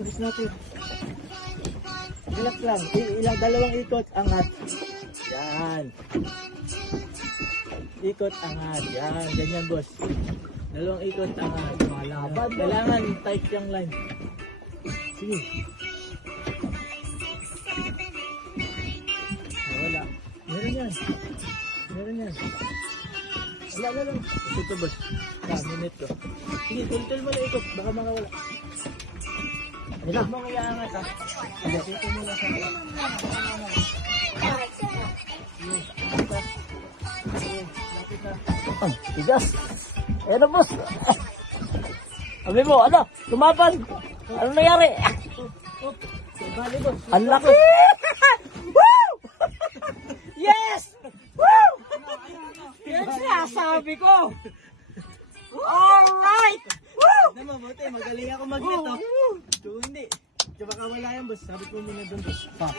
Gusto natin. Relax lang. I- ilang dalawang ikot, angat. Yan. Ikot, angat. Yan, ganyan boss. Dalawang ikot, angat. Malaban. Kailangan tight yung line. Sige. Wala. Meron yan. Meron yan. Wala na lang. Ito boss. Ah, minute ko. Sige, tultul mo na ikot. Baka makawala. Na. Ang tigas. Ayan na, boss. Sabi mo, ano? Tumapan. Ano nangyari? Ang laki! Woo! Yes! Woo! Yan sinasabi ko! Alright! Woo! Magaling ako mag-net oh. Tsaka wala yan boss. Sabit mo muna doon boss. Pa.